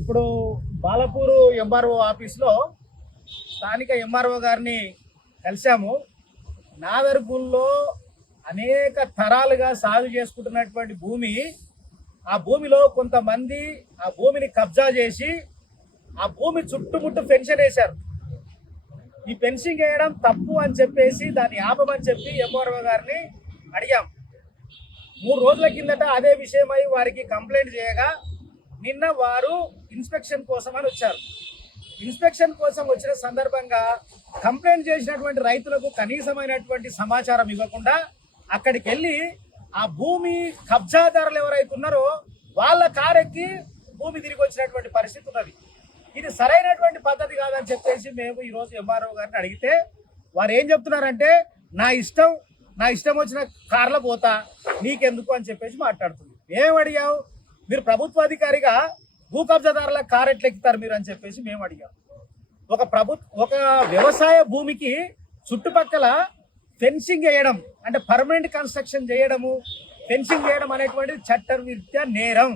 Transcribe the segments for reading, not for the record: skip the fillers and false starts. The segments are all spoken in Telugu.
ఇప్పుడు బాలపూరు ఎంఆర్ఓ ఆఫీస్లో స్థానిక ఎంఆర్ఓ గారిని కలిశాము. నాదర్పూల్లో అనేక తరాలుగా సాగు చేసుకుంటున్నటువంటి భూమి, ఆ భూమిలో కొంతమంది ఆ భూమిని కబ్జా చేసి ఆ భూమి చుట్టుముట్టు పెన్షన్ వేశారు. ఈ పెన్షన్ వేయడం తప్పు అని చెప్పేసి దాన్ని ఆపమని చెప్పి ఎంఆర్ఓ గారిని అడిగాం. 3 రోజుల కిందట అదే విషయమై వారికి కంప్లైంట్ చేయగా నిన్న వారు ఇన్స్పెక్షన్ కోసం అని వచ్చారు. ఇన్స్పెక్షన్ కోసం వచ్చిన సందర్భంగా కంప్లైంట్ చేసినటువంటి రైతులకు కనీసమైనటువంటి సమాచారం ఇవ్వకుండా అక్కడికి వెళ్ళి ఆ భూమి కబ్జాదారులు ఎవరైతే ఉన్నారో వాళ్ళ కారెక్కి భూమి తిరిగి వచ్చినటువంటి పరిస్థితి ఉన్నది. ఇది సరైనటువంటి పద్ధతి కాదని చెప్పేసి మేము ఈరోజు ఎంఆర్ఓ గారిని అడిగితే వారు ఏం చెప్తున్నారంటే, నా ఇష్టం వచ్చిన కార్లో పోతా, నీకెందుకు అని చెప్పేసి మాట్లాడుతుంది. ఏం అడిగావు, మీరు ప్రభుత్వ అధికారిగా భూ కబ్జాదారుల కారు ఎట్లా ఎక్కుతారు మీరు అని చెప్పేసి మేము అడిగాం. ఒక వ్యవసాయ భూమికి చుట్టుపక్కల ఫెన్సింగ్ వేయడం అంటే పర్మనెంట్ కన్స్ట్రక్షన్ చేయడము, ఫెన్సింగ్ చేయడం అనేటువంటిది చట్టరీత్యా నేరం.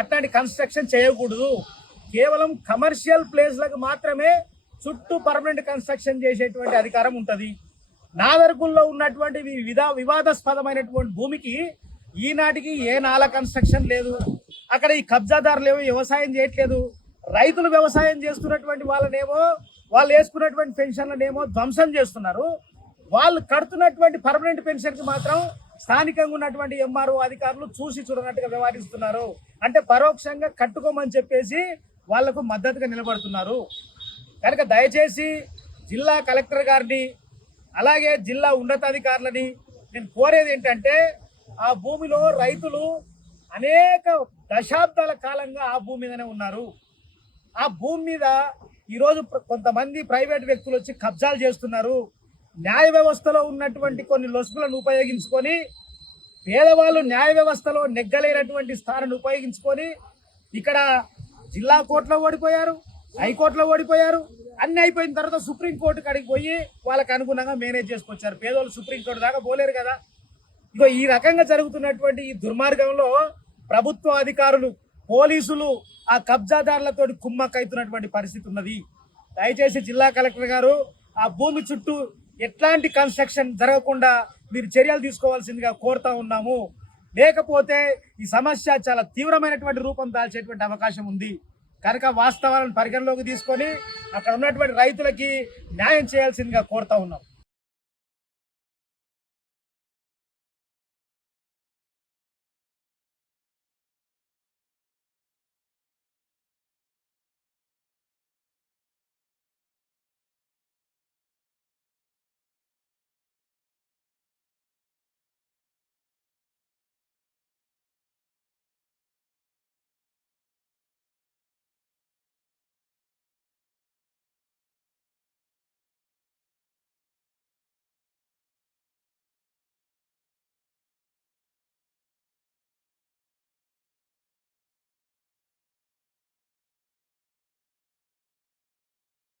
అట్లాంటి కన్స్ట్రక్షన్ చేయకూడదు. కేవలం కమర్షియల్ ప్లేస్లకు మాత్రమే చుట్టూ పర్మనెంట్ కన్స్ట్రక్షన్ చేసేటువంటి అధికారం ఉంటుంది. నాదర్గుల్లో ఉన్నటువంటి వివాదాస్పదమైనటువంటి భూమికి ఈనాటికి ఏ నాల కన్స్ట్రక్షన్ లేదు. అక్కడ ఈ కబ్జాదారులు ఏమో వ్యవసాయం చేయట్లేదు. రైతులు వ్యవసాయం చేస్తున్నటువంటి వాళ్ళనేమో వాళ్ళు వేసుకున్నటువంటి పెన్షన్లనేమో ధ్వంసం చేస్తున్నారు. వాళ్ళు కడుతున్నటువంటి పర్మనెంట్ పెన్షన్కి మాత్రం స్థానికంగా ఉన్నటువంటి ఎంఆర్ఓ అధికారులు చూసి చూడనట్టుగా వ్యవహరిస్తున్నారు. అంటే పరోక్షంగా కట్టుకోమని చెప్పేసి వాళ్లకు మద్దతుగా నిలబడుతున్నారు. కనుక దయచేసి జిల్లా కలెక్టర్ గారిని అలాగే జిల్లా ఉన్నతాధికారులని నేను కోరేది ఏంటంటే, ఆ భూమిలో రైతులు అనేక దశాబ్దాల కాలంగా ఆ భూమి మీదనే ఉన్నారు. ఆ భూమి మీద ఈరోజు కొంతమంది ప్రైవేట్ వ్యక్తులు వచ్చి కబ్జాలు చేస్తున్నారు. న్యాయ వ్యవస్థలో ఉన్నటువంటి కొన్ని లొసుగులను ఉపయోగించుకొని పేదవాళ్ళు న్యాయ వ్యవస్థలో నెగ్గలేనటువంటి స్థానాన్ని ఉపయోగించుకొని ఇక్కడ జిల్లా కోర్టులో ఓడిపోయారు, హైకోర్టులో ఓడిపోయారు. అన్ని అయిపోయిన తర్వాత సుప్రీంకోర్టు కాడికి పోయి వాళ్ళకు అనుగుణంగా మేనేజ్ చేసుకొచ్చారు. పేదోళ్ళు సుప్రీంకోర్టు దాకా పోలేరు కదా. ఇగో ఈ రకంగా జరుగుతున్నటువంటి ఈ దుర్మార్గంలో ప్రభుత్వ అధికారులు, పోలీసులు ఆ కబ్జాదారులతో కుమ్మక్కైతున్నటువంటి పరిస్థితి ఉన్నది. దయచేసి జిల్లా కలెక్టర్ గారు ఆ భూమి చుట్టూ ఎట్లాంటి కన్స్ట్రక్షన్ జరగకుండా మీరు చర్యలు తీసుకోవాల్సిందిగా కోరుతా ఉన్నాము. లేకపోతే ఈ సమస్య చాలా తీవ్రమైనటువంటి రూపం దాల్చేటువంటి అవకాశం ఉంది. కనుక వాస్తవాలను పరిగణలోకి తీసుకొని అక్కడ ఉన్నటువంటి రైతులకి న్యాయం చేయాల్సిందిగా కోరుతా ఉన్నాం.